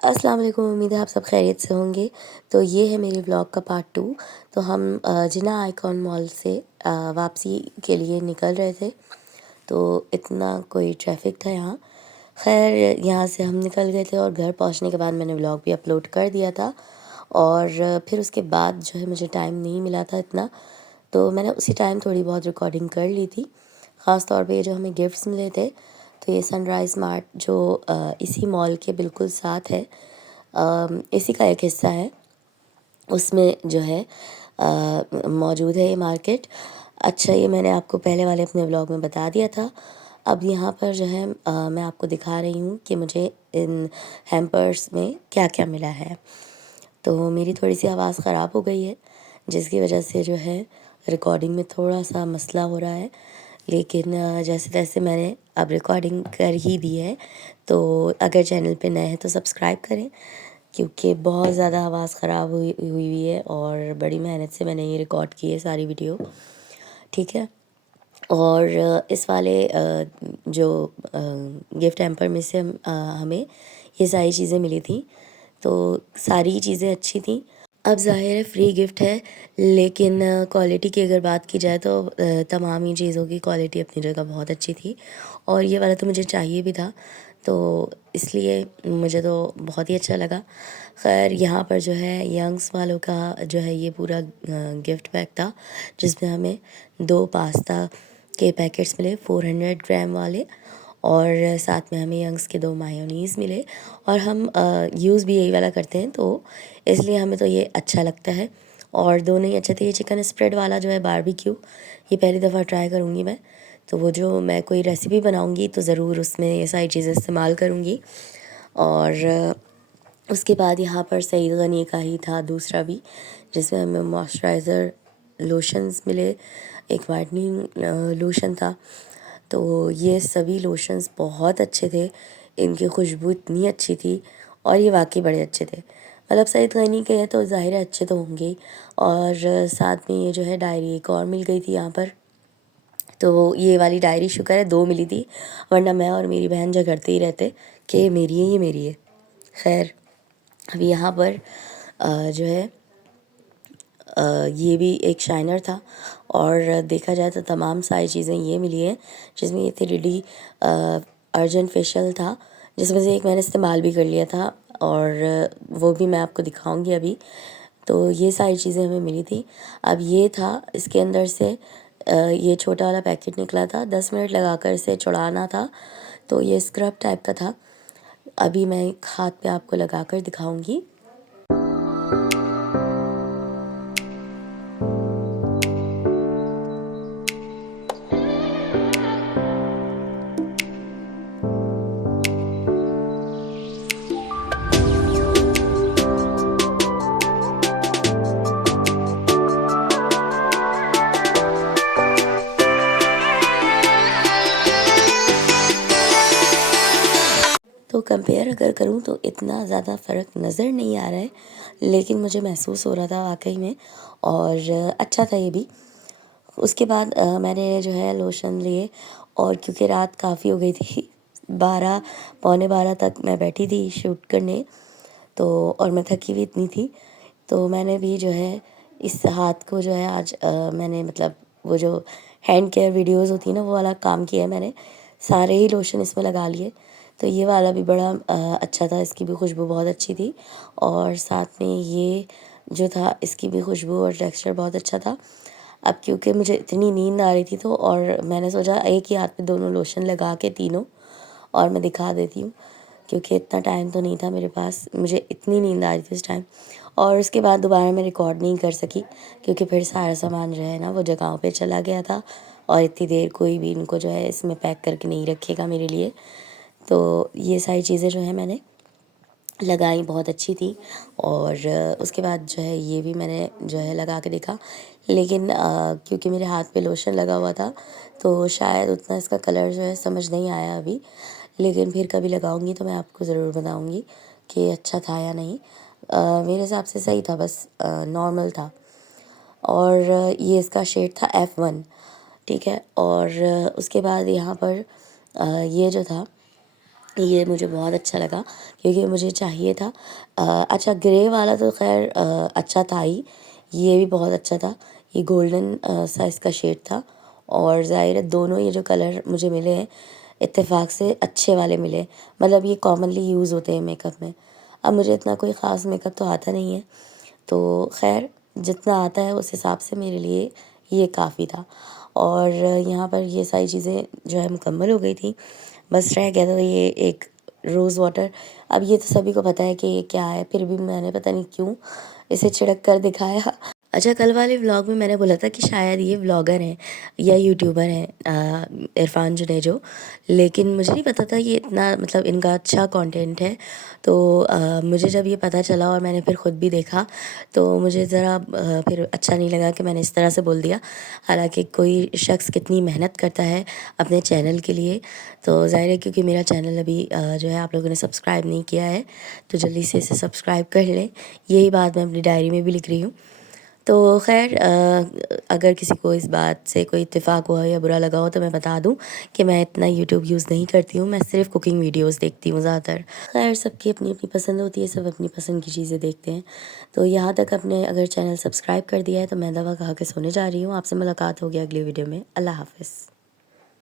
अस्सलाम वालेकुम। उम्मीद है आप सब खैरियत से होंगे। तो ये है मेरे व्लॉग का पार्ट 2। तो हम जिना आइकॉन मॉल से वापसी के लिए निकल रहे थे। तो इतना कोई ट्रैफिक था यहाँ। खैर यहाँ से हम निकल गए थे और घर पहुँचने के बाद मैंने व्लॉग भी अपलोड कर दिया था। और फिर उसके बाद जो है मुझे टाइम नहीं मिला था इतना, तो मैंने उसी टाइम थोड़ी बहुत रिकॉर्डिंग कर ली थी। ख़ास तौर पे ये जो हमें गिफ्ट्स मिले थे, तो ये सनराइज़ मार्ट जो इसी मॉल के बिल्कुल साथ है, इसी का एक हिस्सा है। उसमें जो है मौजूद है ये मार्केट। अच्छा, ये मैंने आपको पहले वाले अपने व्लॉग में बता दिया था। अब यहाँ पर जो है मैं आपको दिखा रही हूँ कि मुझे इन हैम्पर्स में क्या-क्या मिला है। तो मेरी थोड़ी-सी आवाज़ ख़राब हो गई है, जिसकी वजह से जो है रिकॉर्डिंग में थोड़ा-सा मसला हो रहा है। लेकिन जैसे-तैसे मैंने अब रिकॉर्डिंग कर ही दी है। तो अगर चैनल पे नए हैं तो सब्सक्राइब करें, क्योंकि बहुत ज़्यादा आवाज़ ख़राब हुई है और बड़ी मेहनत से मैंने ये रिकॉर्ड की है सारी वीडियो, ठीक है। और इस वाले जो गिफ्ट हैम्पर में से हमें ये सारी चीज़ें मिली थी, तो सारी चीज़ें अच्छी थी। अब ज़ाहिर है फ्री गिफ्ट है, लेकिन क्वालिटी की अगर बात की जाए तो तमाम ही चीज़ों की क्वालिटी अपनी जगह बहुत अच्छी थी। और ये वाला तो मुझे चाहिए भी था, तो इसलिए मुझे तो बहुत ही अच्छा लगा। खैर यहाँ पर जो है यंग्स वालों का जो है ये पूरा गिफ्ट पैक था, जिसमें हमें 2 पास्ता के पैकेट्स मिले 400 ग्राम वाले, और साथ में हमें यंग्स के 2 मायोनीज़ मिले। और हम यूज़ भी यही वाला करते हैं, तो इसलिए हमें तो ये अच्छा लगता है। और दोनों ही अच्छे थे। ये चिकन स्प्रेड वाला जो है बारबेक्यू, ये पहली दफ़ा ट्राई करूँगी मैं। तो वो जो मैं कोई रेसिपी बनाऊँगी तो ज़रूर उसमें ये सारी चीज़ें इस्तेमाल करूँगी। और उसके बाद यहाँ पर सईद गनी का ही था दूसरा भी, जिसमें हमें मॉइस्चराइज़र लोशंस मिले, एक वाइटनिंग लोशन था। तो ये सभी लोशंस बहुत अच्छे थे, इनकी खुशबू इतनी अच्छी थी और ये वाक़ई बड़े अच्छे थे। मतलब सईद गनी के हैं तो ज़ाहिर है अच्छे तो होंगे ही। और साथ में ये जो है डायरी एक और मिल गई थी यहाँ पर। तो ये वाली डायरी शुक्र है 2 मिली थी, वरना मैं और मेरी बहन झगड़ते ही रहते कि मेरी है, ये मेरी है। खैर अब यहाँ पर जो है ये भी एक शाइनर था। और देखा जाए तो तमाम सारी चीज़ें ये मिली हैं, जिसमें ये 3D अर्जेंट फेशियल था, जिसमें से एक मैंने इस्तेमाल भी कर लिया था, और वो भी मैं आपको दिखाऊंगी अभी। तो ये सारी चीज़ें हमें मिली थी। अब ये था, इसके अंदर से ये छोटा वाला पैकेट निकला था, 10 मिनट लगाकर इसे छुड़ाना था। तो ये स्क्रब टाइप का था। अभी मैं हाथ पे आपको लगाकर दिखाऊंगी। तो कंपेयर अगर करूँ तो इतना ज़्यादा फ़र्क नज़र नहीं आ रहा है, लेकिन मुझे महसूस हो रहा था वाक़ई में। और अच्छा था ये भी। उसके बाद मैंने जो है लोशन लिए, और क्योंकि रात काफ़ी हो गई थी 12 पौने 12 तक मैं बैठी थी शूट करने, तो और मैं थकी हुई इतनी थी, तो मैंने भी जो है इस हाथ को जो है आज मैंने मतलब वो जो हैंड केयर वीडियोस होती है ना, वो वाला काम किया है मैंने। सारे ही लोशन इसमें लगा लिए। तो ये वाला भी बड़ा अच्छा था, इसकी भी खुशबू बहुत अच्छी थी। और साथ में ये जो था, इसकी भी खुशबू और टेक्सचर बहुत अच्छा था। अब क्योंकि मुझे इतनी नींद आ रही थी, तो और मैंने सोचा एक ही हाथ पे दोनों लोशन लगा के तीनों और मैं दिखा देती हूँ, क्योंकि इतना टाइम तो नहीं था मेरे पास, मुझे इतनी नींद आ रही थी उस टाइम। और उसके बाद दोबारा मैं रिकॉर्ड नहीं कर सकी, क्योंकि फिर सारा सामान जो है ना वो जगहों पे चला गया था, और इतनी देर कोई भी इनको जो है इसमें पैक करके नहीं रखेगा मेरे लिए। तो ये सारी चीज़ें जो है मैंने लगाई, बहुत अच्छी थी। और उसके बाद जो है ये भी मैंने जो है लगा के देखा, लेकिन क्योंकि मेरे हाथ पे लोशन लगा हुआ था, तो शायद उतना इसका कलर जो है समझ नहीं आया अभी। लेकिन फिर कभी लगाऊंगी तो मैं आपको ज़रूर बताऊंगी कि अच्छा था या नहीं। मेरे हिसाब से सही था, बस नॉर्मल था। और ये इसका शेड था F1, ठीक है। और उसके बाद यहाँ पर ये जो था, ये मुझे बहुत अच्छा लगा क्योंकि मुझे चाहिए था। अच्छा ग्रे वाला तो ख़ैर अच्छा था ही, ये भी बहुत अच्छा था। ये गोल्डन सा इसका शेड था और ज़ाहिर है दोनों ये जो कलर मुझे मिले हैं इत्तेफाक से अच्छे वाले मिले। मतलब ये कॉमनली यूज़ होते हैं मेकअप में। अब मुझे इतना कोई ख़ास मेकअप तो आता नहीं है, तो ख़ैर जितना आता है उस हिसाब से मेरे लिए ये काफ़ी था। और यहाँ पर ये सारी चीज़ें जो है मुकम्मल हो गई थी। बस रह गया था ये एक रोज़ वाटर। अब ये तो सभी को पता है कि ये क्या है, फिर भी मैंने पता नहीं क्यों इसे छिड़क कर दिखाया। अच्छा कल वाले व्लॉग में मैंने बोला था कि शायद ये व्लॉगर हैं या यूट्यूबर हैं, इरफ़ान जुनेजो, लेकिन मुझे नहीं पता था ये इतना मतलब इनका अच्छा कंटेंट है। तो मुझे जब ये पता चला और मैंने फिर ख़ुद भी देखा तो मुझे ज़रा फिर अच्छा नहीं लगा कि मैंने इस तरह से बोल दिया। हालांकि कोई शख्स कितनी मेहनत करता है अपने चैनल के लिए, तो ज़ाहिर है क्योंकि मेरा चैनल अभी जो है आप लोगों ने सब्सक्राइब नहीं किया है तो जल्दी से इसे सब्सक्राइब कर लें। यही बात मैं अपनी डायरी में भी लिख रही हूँ। तो ख़ैर अगर किसी को इस बात से कोई इत्तेफ़ाक हुआ या बुरा लगा हो तो मैं बता दूँ कि मैं इतना यूट्यूब यूज़ नहीं करती हूँ, मैं सिर्फ़ कुकिंग वीडियोज़ देखती हूँ ज़्यादातर। ख़ैर सबकी अपनी-अपनी पसंद होती है, सब अपनी पसंद की चीज़ें देखते हैं। तो यहाँ तक आपने अगर चैनल सब्सक्राइब कर दिया है तो मैं दवा खा के सोने जा रही हूँ। आपसे मुलाकात होगी अगली वीडियो में। अल्लाह हाफ़िज़।